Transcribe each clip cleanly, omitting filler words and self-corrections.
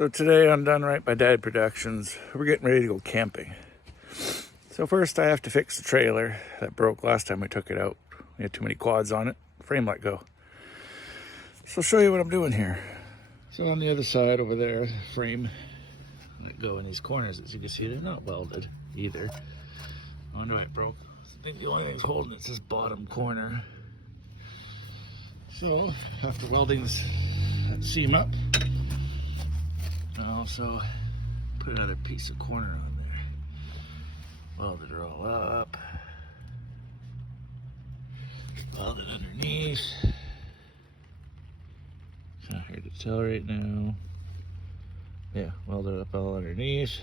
So today on Done Right by Dad Productions, we're getting ready to go camping. So first I have to fix the trailer that broke last time we took it out. We had too many quads on it, frame let go. So I'll show you what I'm doing here. So on the other side over there, the frame let go in these corners. As you can see, they're not welded either. I wonder why it broke. I think the only thing that's holding it's this bottom corner. So after welding this seam up, I also put another piece of corner on there. Welded her all up. Welded underneath. It's not hard to tell right now. Yeah, welded up all underneath.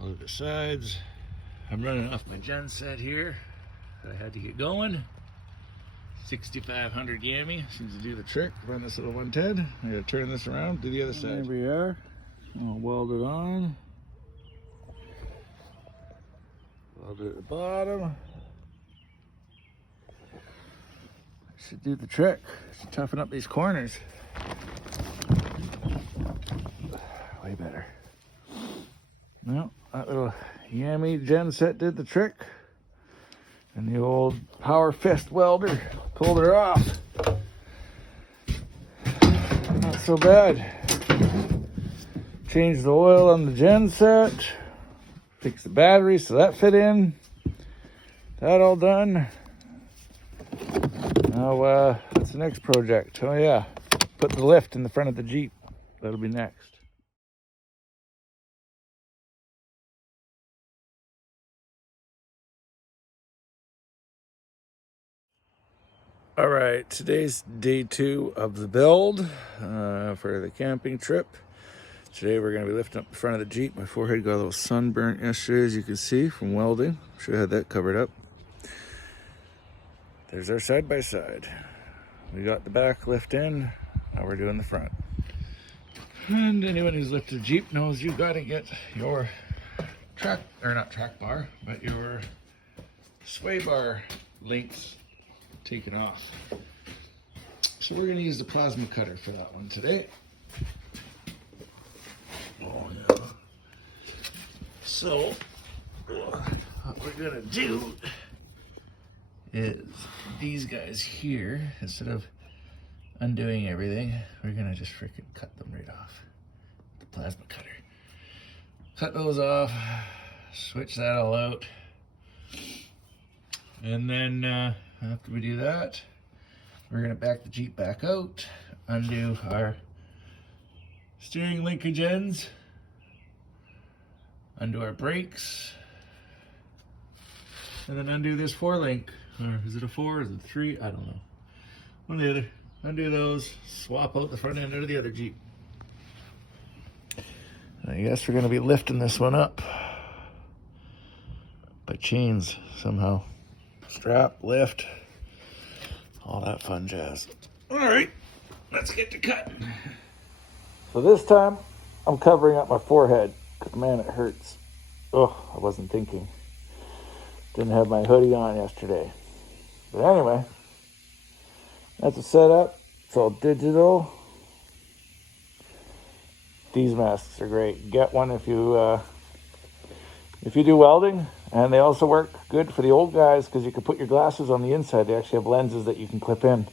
All of the sides. I'm running off my gen set here. I had to get going. 6,500 Yami seems to do the trick. Run this little 110. I gotta turn this around, do the other side. There we are. I'll weld it on. Weld it at the bottom. Should do the trick. Should toughen up these corners. Way better. Well, that little Yami gen set did the trick. And the old power fist welder pulled her off. Not so bad. Changed the oil on the gen set. Fixed the battery so that fit in. That all done. Now, what's the next project? Oh yeah, put the lift in the front of the Jeep. That'll be next. All right, today's day 2 of the build for the camping trip. Today we're going to be lifting up the front of the Jeep. My forehead got a little sunburnt yesterday, as you can see, from welding. Should have had that covered up. There's our side-by-side. We got the back lift in, now we're doing the front. And anyone who's lifted a Jeep knows you've got to get your not track bar, but your sway bar links taken off. So we're going to use the plasma cutter for that one today. Oh yeah. So what we're going to do is these guys here, instead of undoing everything, we're going to just freaking cut them right off with the plasma cutter. Cut those off, switch that all out, and then after we do that, we're going to back the Jeep back out, undo our steering linkage ends, undo our brakes, and then undo this 4-link. Or is it a 4? Is it 3? I don't know. One or the other. Undo those, swap out the front end of the other Jeep. I guess we're going to be lifting this one up by chains somehow. Strap, lift, all that fun jazz. All right, let's get to cutting. So this time, I'm covering up my forehead, because man, it hurts. Oh, I wasn't thinking. Didn't have my hoodie on yesterday. But anyway, that's a setup. It's all digital. These masks are great. Get one if you do welding. And they also work good for the old guys because you can put your glasses on the inside. They actually have lenses that you can clip in.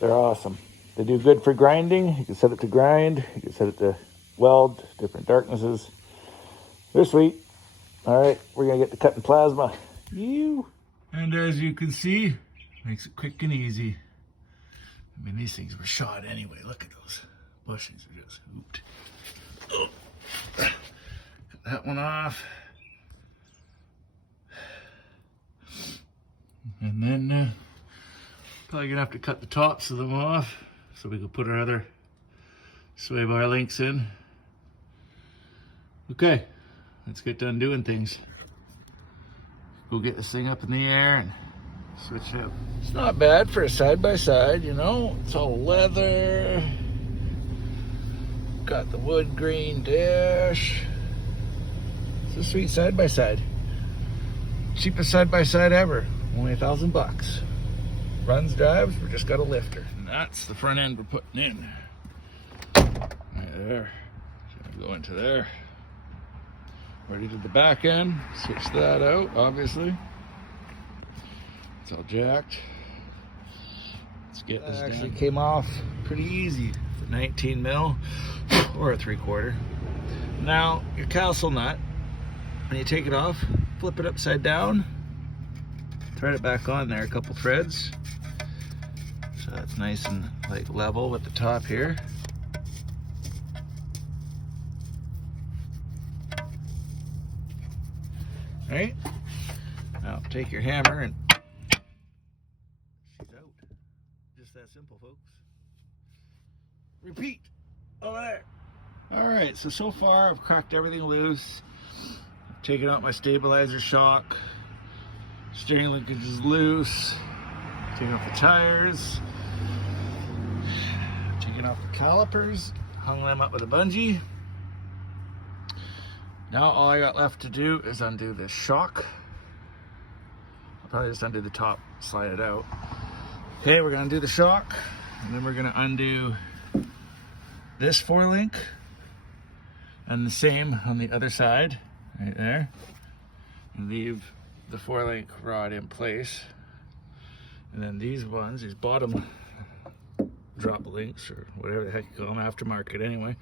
They're awesome. They do good for grinding. You can set it to grind. You can set it to weld, different darknesses. They're sweet. All right, we're going to get to cutting plasma. And as you can see, makes it quick and easy. I mean, these things were shot anyway. Look at those bushings are just hooped. Oh. Cut that one off. And then probably gonna have to cut the tops of them off so we can put our other sway bar links in. Okay, let's get done doing things. Go get this thing up in the air and switch it up. It's not bad for a side-by-side, you know. It's all leather. Got the wood grain dash. It's a sweet side-by-side. Cheapest side-by-side ever. Only $1,000. Runs, drives, we just got a lifter. And that's the front end we're putting in. There. Gonna go into there. Already did the back end. Switch that out, obviously. It's all jacked. Let's get this down. Actually came off pretty easy. It's a 19 mil or a 3/4. Now your castle nut, when you take it off, flip it upside down, thread it back on there, a couple threads, so that's nice and like level with the top here. Right? Now take your hammer and she's out. Just that simple, folks. Repeat over there. All right, so far I've cracked everything loose. I've taken out my stabilizer shock. Steering linkage is loose. Taking off the tires. Taking off the calipers. Hung them up with a bungee. Now all I got left to do is undo this shock. I'll probably just undo the top, slide it out. Okay, we're gonna undo the shock, and then we're gonna undo this 4-link, and the same on the other side, right there. And leave the 4-link rod in place. And then these ones, these bottom drop links, or whatever the heck you call them, aftermarket anyway,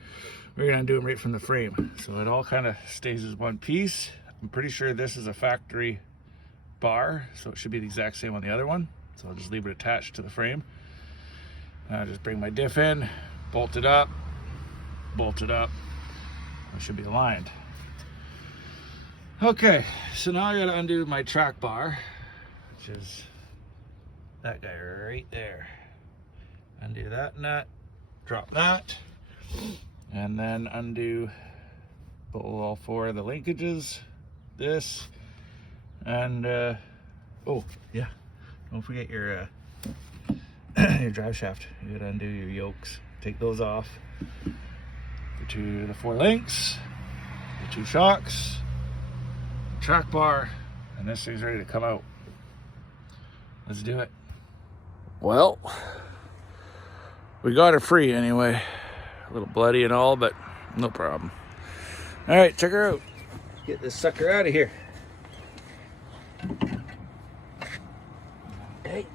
we're gonna undo them right from the frame. So it all kind of stays as one piece. I'm pretty sure this is a factory bar, so it should be the exact same on the other one. So I'll just leave it attached to the frame. And I'll just bring my diff in, bolt it up. It should be aligned. Okay, so now I gotta undo my track bar, which is that guy right there. Undo that nut, drop that, and then undo all 4 of the linkages, this, and oh yeah, don't forget your your drive shaft. You gotta undo your yokes, take those off. The 4 links, the 2 shocks, track bar, and this thing's ready to come out. Let's do it. Well, we got her free anyway. A little bloody and all, but no problem. All right, check her out. Get this sucker out of here. Hey.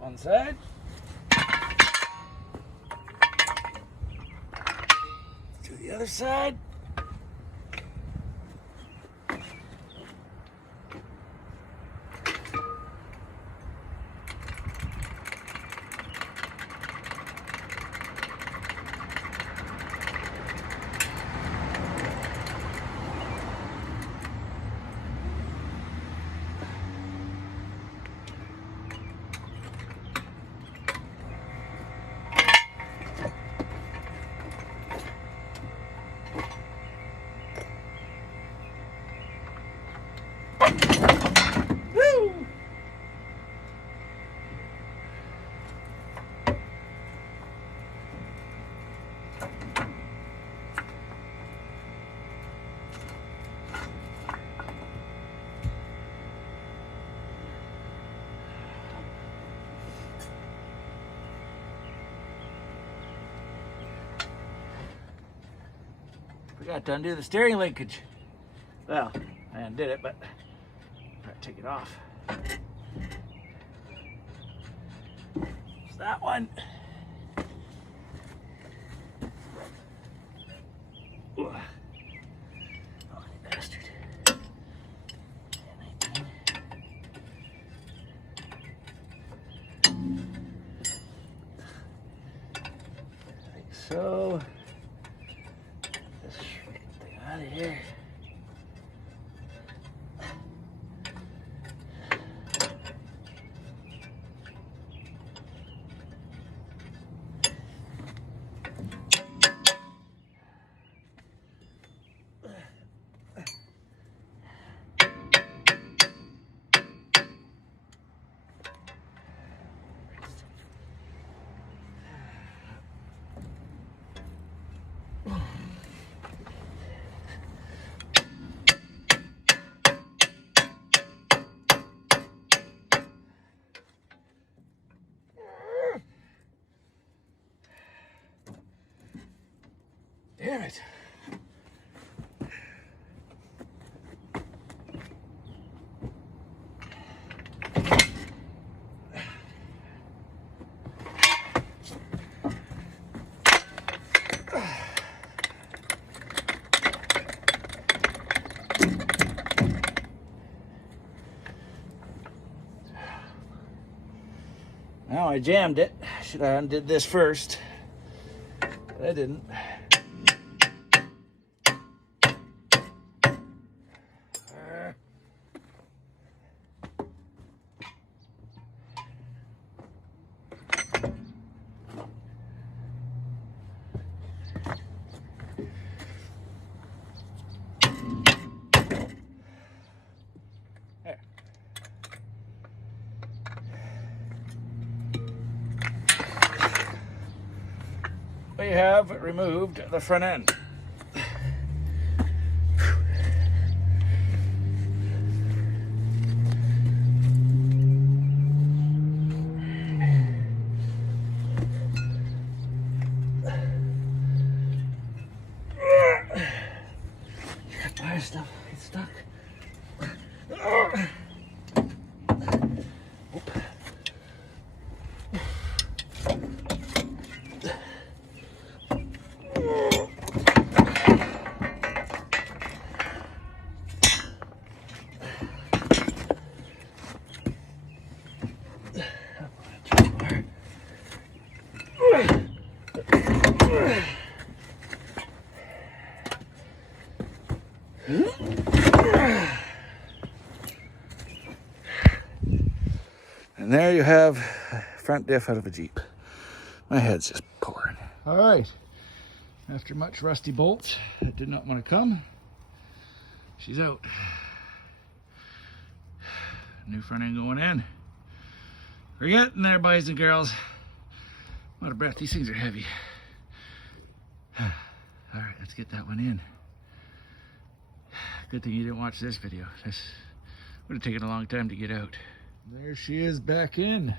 One side. To the other side. Woo! Forgot to undo the steering linkage. Well, I undid it, but take it off. It's that one. Ooh. Oh, you bastard. Like so. This freaking thing out of here. right. Now I jammed it. Should have undid this first, but I didn't. We have removed the front end. Fire stuff, it's stuck. And there you have front diff out of a Jeep. My head's just pouring. All right, after much rusty bolts that did not want to come, she's out. New front end going in. We're getting there, boys and girls. I'm out of breath, these things are heavy. All right, let's get that one in. Good thing you didn't watch this video. This would have taken a long time to get out. There she is back in.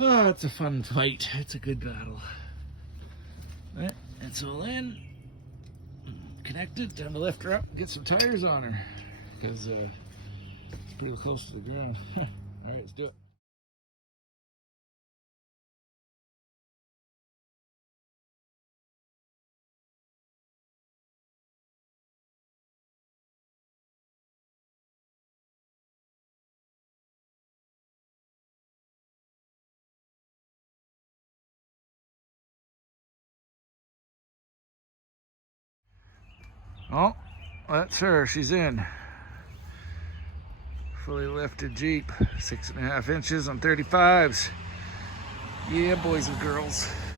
Oh, it's a fun fight. It's a good battle. Right, it's all in. Connected. Time to lift her up and get some tires on her. Because it's pretty close to the ground. All right, let's do it. Oh, that's her. She's in. Fully lifted Jeep. 6.5 inches on 35s. Yeah, boys and girls.